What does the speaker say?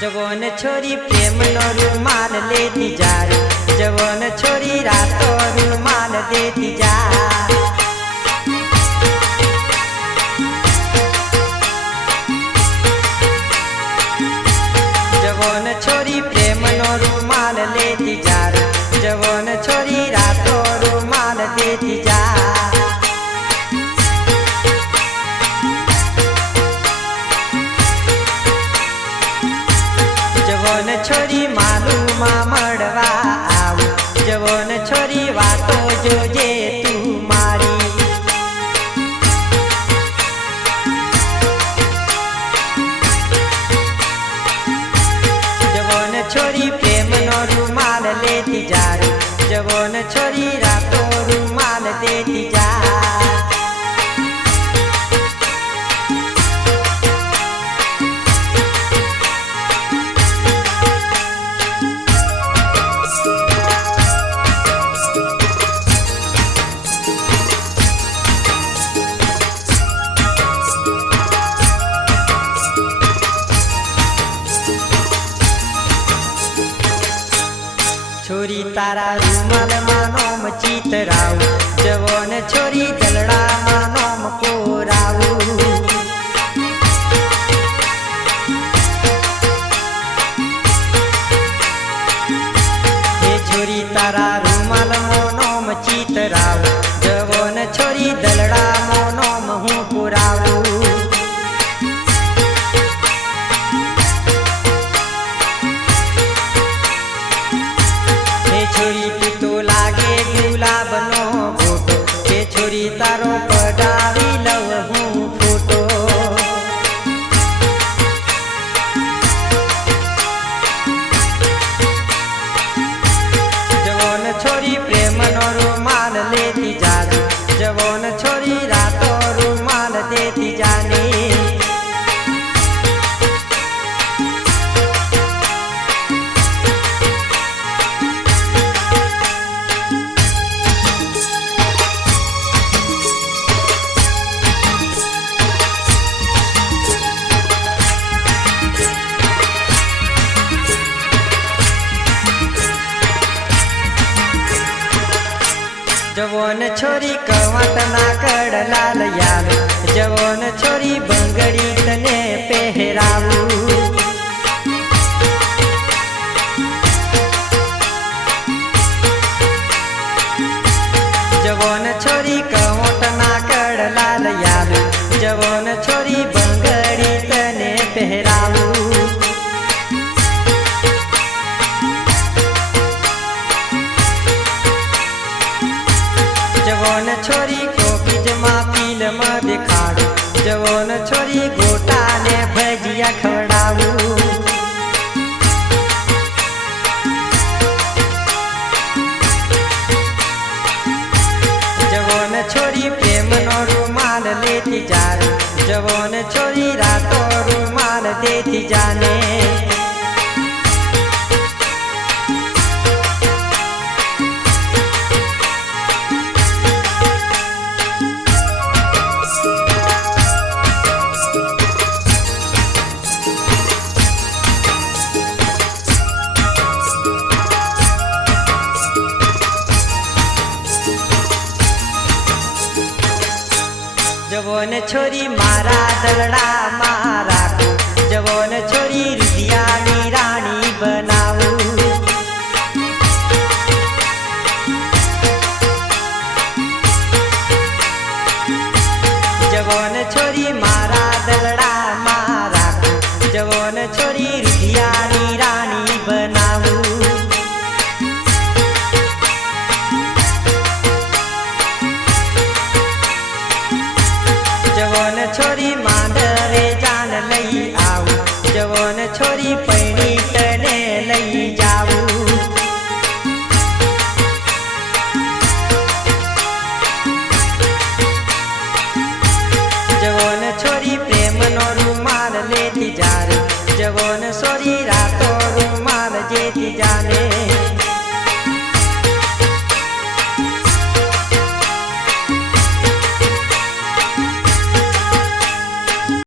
जवान छोरी प्रेम नो रुमाल लेती जा रे, जवान छोरी रातों रुमाल देती जा। जवान छोरी प्रेम नो रुमाल लेती जा रे, जवान छोरी रातों रुमाल देती जा। जवान छोरी मालूम मड़वा आऊ, जवान छोरी वातो जोजे तू मारी। जवान छोरी प्रेम नो रुमाल लेती जा रे, जवान छोरी रातो रुमाल देती जा। छोरी तारा रुमाल मानोम चितराऊ, जवान छोरी दलड़ा मानोम कोराऊ। हे छोरी तारा रुमाल मानोम चितराऊ, जवान छोरी दलड़ा मानोम हूँ पुराऊ। छोरी तू तो लागे गुलाब नो फोटो, के छोरी तारो पडावी लव हूँ फोटो। जवान छोरी प्रेम नो रुमाल लेती जा रे, जवान छोरी रातों रुमाल देती जाने। जवान छोरी कवट ना कड़ लाल यार, जवान छोरी बंगड़ी तने पहराऊ। जवान छोरी कवट ना कड़ लाल यार, जवान छोरी बंगड़ी तने पहराऊ। जवान छोरी को पिजमा पील में दिखाड़ू, जवान छोरी गोटा ने भजिया खवड़ाऊ। जवान छोरी प्रेम नो रुमाल लेती जा रे, जवान छोरी रातों रुमाल देती जाने। जवान छोरी मारा दलड़ा मारा को, जवान छोरी रुदियानी रानी बनाऊ। जवान छोरी मारा दलड़ा मारा को, जवान छोरी रुदियानी रानी बनाऊ। जवान छोरी मांडरे जान लई आऊ, जवान छोरी पैनी तने लई जाऊ। जवान छोरी प्रेम नो रुमाल लेती जा रे, जवान छोरी रातों रुमाल जेती जाने।